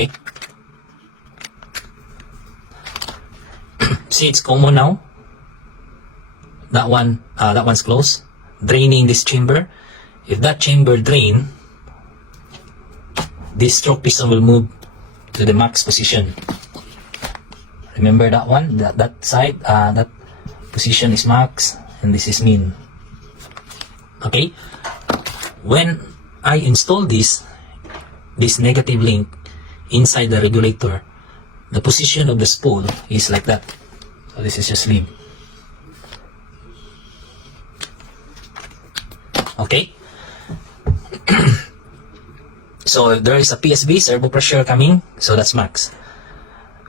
Okay. See, it's common now. That one's closed, draining this chamber. If that chamber drain, this stroke piston will move to the max position. Remember that one? That side, that position is max, and this is min. Okay. When I install this negative link inside the regulator, the position of the spool is like that. So this is your sleeve. Okay. So if there is a PSV, servo pressure coming, so that's max.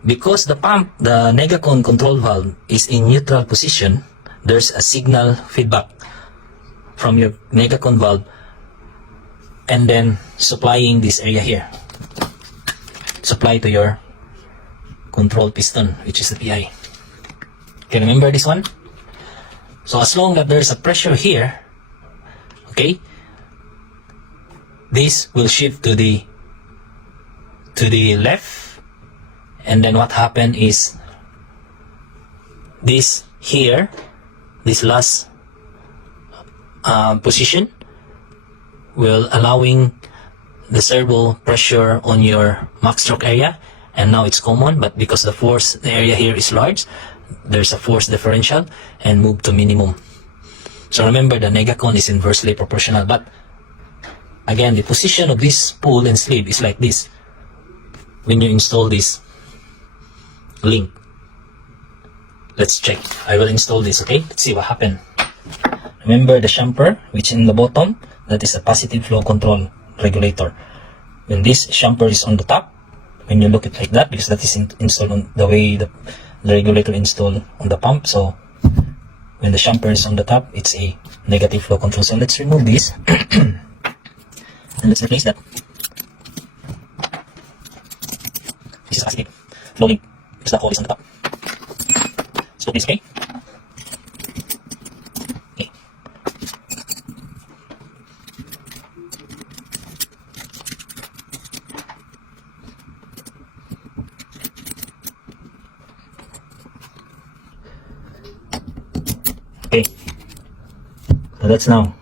Because the pump, the Negacon control valve is in neutral position, there's a signal feedback from your Negacon valve and then supplying this area here. Supply to your control piston, which is the PI. Okay, remember this one? So as long as there's a pressure here, okay, this will shift to the left, and then what happened is this here, this last position will allowing the servo pressure on your max stroke area, and now it's common, but because the force, the area here is large, there's a force differential and move to minimum. So remember, the Negacon is inversely proportional, but again, the position of this spool and sleeve is like this when you install this link. Let's check. I will install this, okay? Let's see what happened. Remember the chamfer, which in the bottom, that is a positive flow control regulator. When this chamfer is on the top, when you look at it like that, because that is installed on the way the regulator installed on the pump, so when the chamfer is on the top, it's a negative flow control. So let's remove this and let's replace that. This is positive flow link because the hole is on the top. Let's put this, okay? Okay. Okay. So that's now.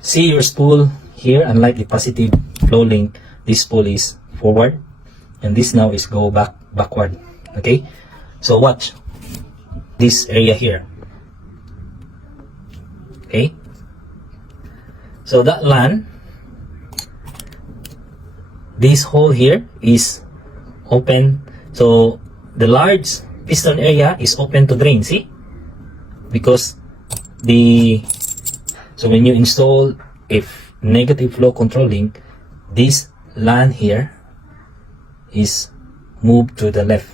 See your spool here, unlike the positive flow link, this spool is forward and this now is go backward. Okay, so watch this area here. Okay, so that LAN, this hole here is open, so the large piston area is open to drain. See, because so when you install a negative flow control link, this LAN here is moved to the left,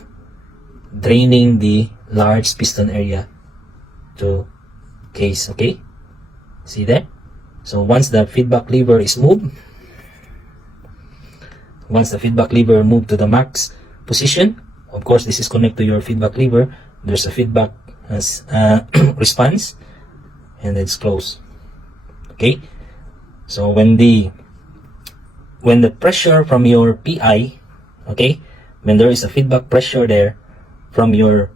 draining the large piston area to case. Okay, see that? So once the feedback lever is moved, to the max position, of course this is connected to your feedback lever, there's a feedback response, and it's closed. Okay, so when the pressure from your PI, okay, when there is a feedback pressure there from your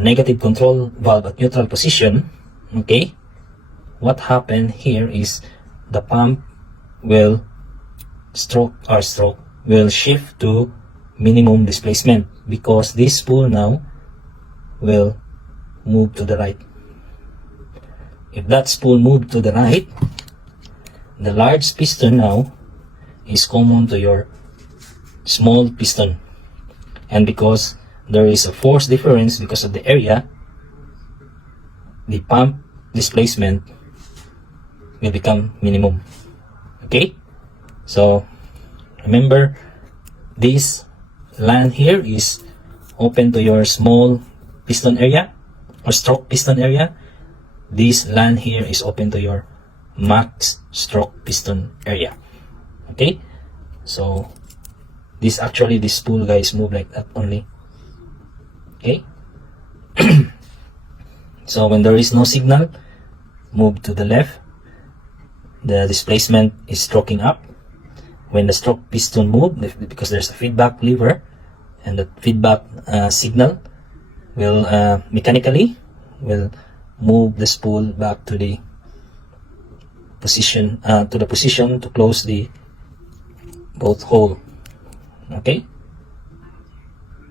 negative control valve at neutral position, okay, what happened here is the pump will will shift to minimum displacement, because this spool now will move to the right. If that spool moved to the right, the large piston now is common to your small piston, and because there is a force difference because of the area, the pump displacement will become minimum. Okay, so remember, this LAN here is open to your small piston area or stroke piston area. This LAN here is open to your max stroke piston area. Okay, so this spool, guys, move like that only. Okay, so when there is no signal, move to the left, the displacement is stroking up. when the stroke piston move, because there's a feedback lever, and the feedback signal will mechanically will move the spool back to the position to close the both hole. Okay,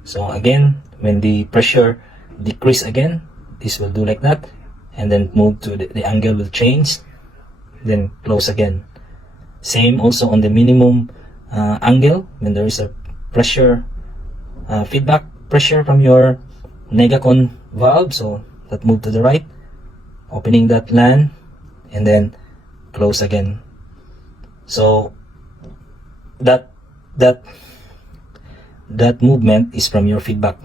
so again, when the pressure decrease again, this will do like that, and then move to the angle will change, then close again. Same also on the minimum angle, when there is a pressure feedback pressure from your Negacon valve, so that move to the right, opening that LAN, and then close again. So that movement is from your feedback.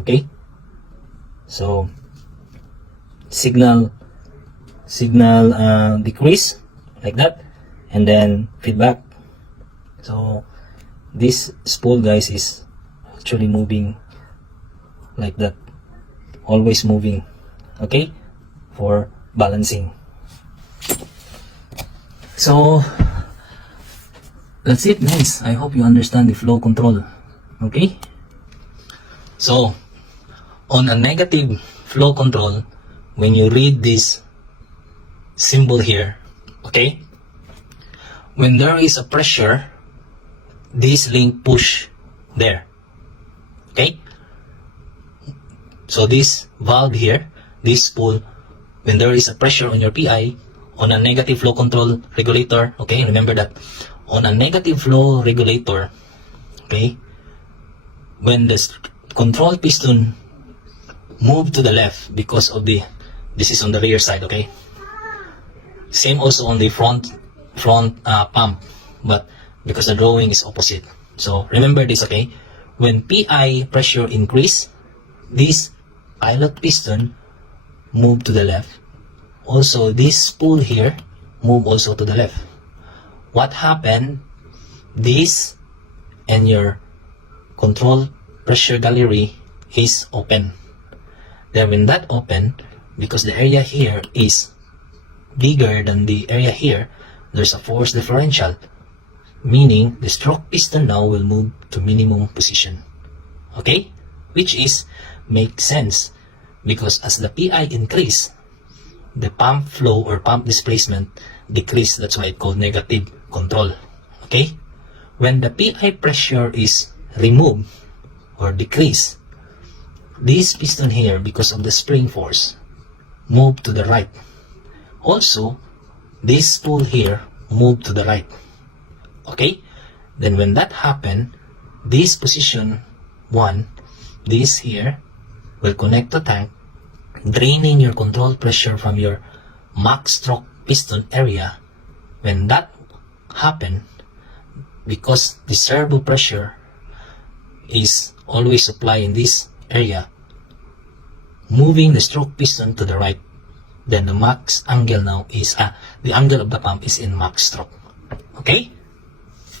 Okay, so signal decrease like that, and then feedback. So this spool, guys, is actually moving like that, always moving. Okay, for balancing. So that's it, guys. I hope you understand the flow control. Okay, so on a negative flow control, when you read this symbol here, okay, when there is a pressure, this link push there. Okay, so this valve here, this spool, when there is a pressure on your PI, on a negative flow control regulator, okay, remember that, on a negative flow regulator, okay, when the control piston move to the left because of this is on the rear side, okay, same also on the front pump, but because the drawing is opposite. So remember this, okay, when PI pressure increase, this pilot piston move to the left. Also, this spool here move also to the left. What happened? This and your control pressure gallery is open. Then when that open, because the area here is bigger than the area here, there's a force differential, meaning the stroke piston now will move to minimum position. Okay, which is makes sense, because as the PI increase, the pump flow or pump displacement decrease. That's why it's called negative control. Okay, when the PI pressure is removed or decrease, this piston here, because of the spring force, move to the right. Also, this spool here move to the right. Okay, then when that happen, this position 1, this here, will connect to tank, draining your control pressure from your max stroke piston area. When that happen, because the servo pressure is always supplied in this area, moving the stroke piston to the right, then the max angle now is the angle of the pump is in max stroke. Okay,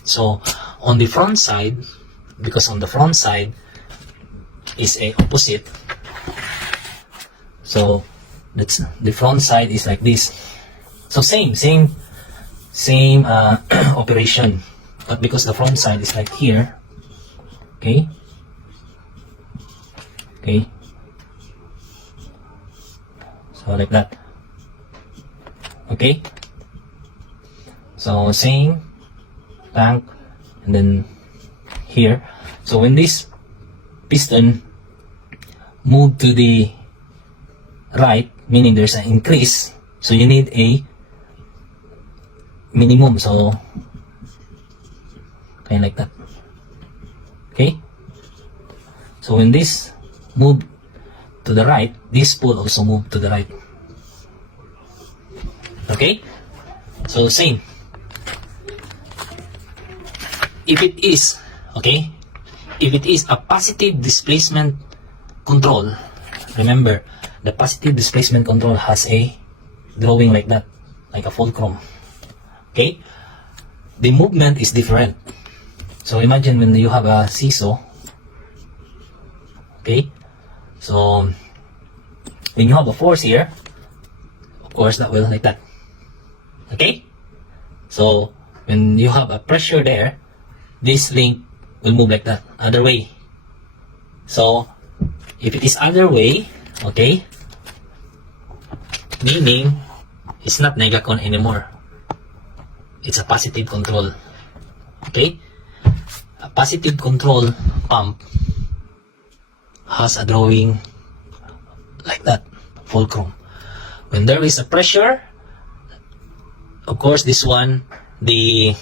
so on the front side, because on the front side is a opposite, so that's the front side is like this. So same operation, but because the front side is like here, okay, so like that. Okay, so same tank, and then here. So when this piston move to the right, meaning there's an increase, so you need a minimum, so kind of like that. Okay, so when this move to the right, this spool also move to the right. Okay, so same. If it is, okay, if it is a positive displacement control, remember the positive displacement control has a drawing like that, like a fulcrum. Okay, the movement is different. So imagine when you have a seesaw, okay, so when you have a force here, of course that will like that. Okay, so when you have a pressure there, this link will move like that, other way. So if it is other way, okay, meaning it's not Negacon anymore. It's a positive control. Okay? A positive control pump has a drawing like that, fulcrum. When there is a pressure, of course this one, the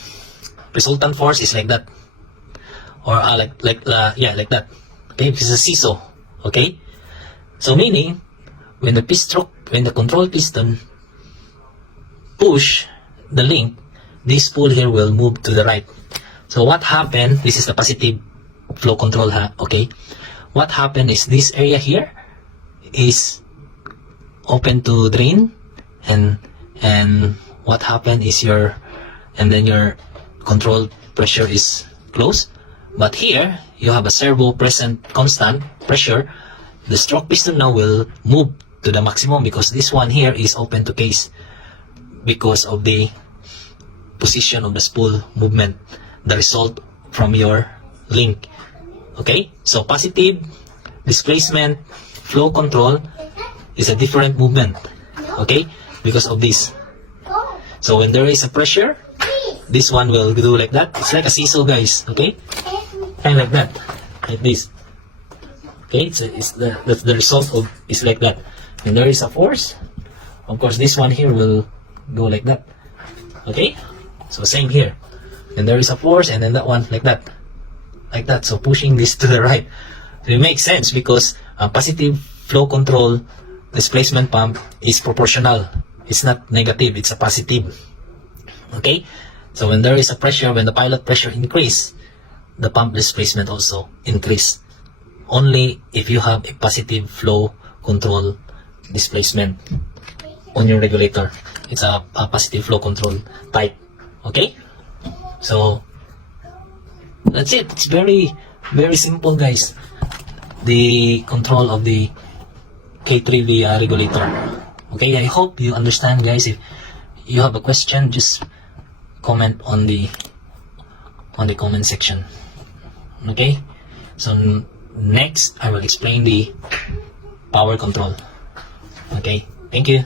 resultant force is like that, or like that. Okay, this is a seesaw. Okay, so meaning when the control piston push the link, this spool here will move to the right. So what happened? This is the positive flow control, okay. What happened is this area here is open to drain, and what happened is your control pressure is closed. But here you have a servo present constant pressure. The stroke piston now will move to the maximum because this one here is open to case because of the position of the spool movement, the result from your link. Okay, so positive displacement flow control is a different movement, okay, because of this. So when there is a pressure, this one will do like that. It's like a seesaw, guys, okay, kind of like that, like this. Okay, so that's the result of, is like that. When there is a force, of course this one here will go like that. Okay, so same here. And there is a force, and then that one like that, like that. So pushing this to the right. So it makes sense because positive flow control displacement pump is proportional. It's not negative, it's a positive. Okay, so when there is a pressure, when the pilot pressure increase, the pump displacement also increase. Only if you have a positive flow control displacement on your regulator. It's a positive flow control type. Okay, so that's it. It's very simple, guys. The control of the K3V regulator. Okay, I hope you understand, guys. If you have a question, just comment on the comment section. Okay, so next I will explain the power control. Okay, thank you.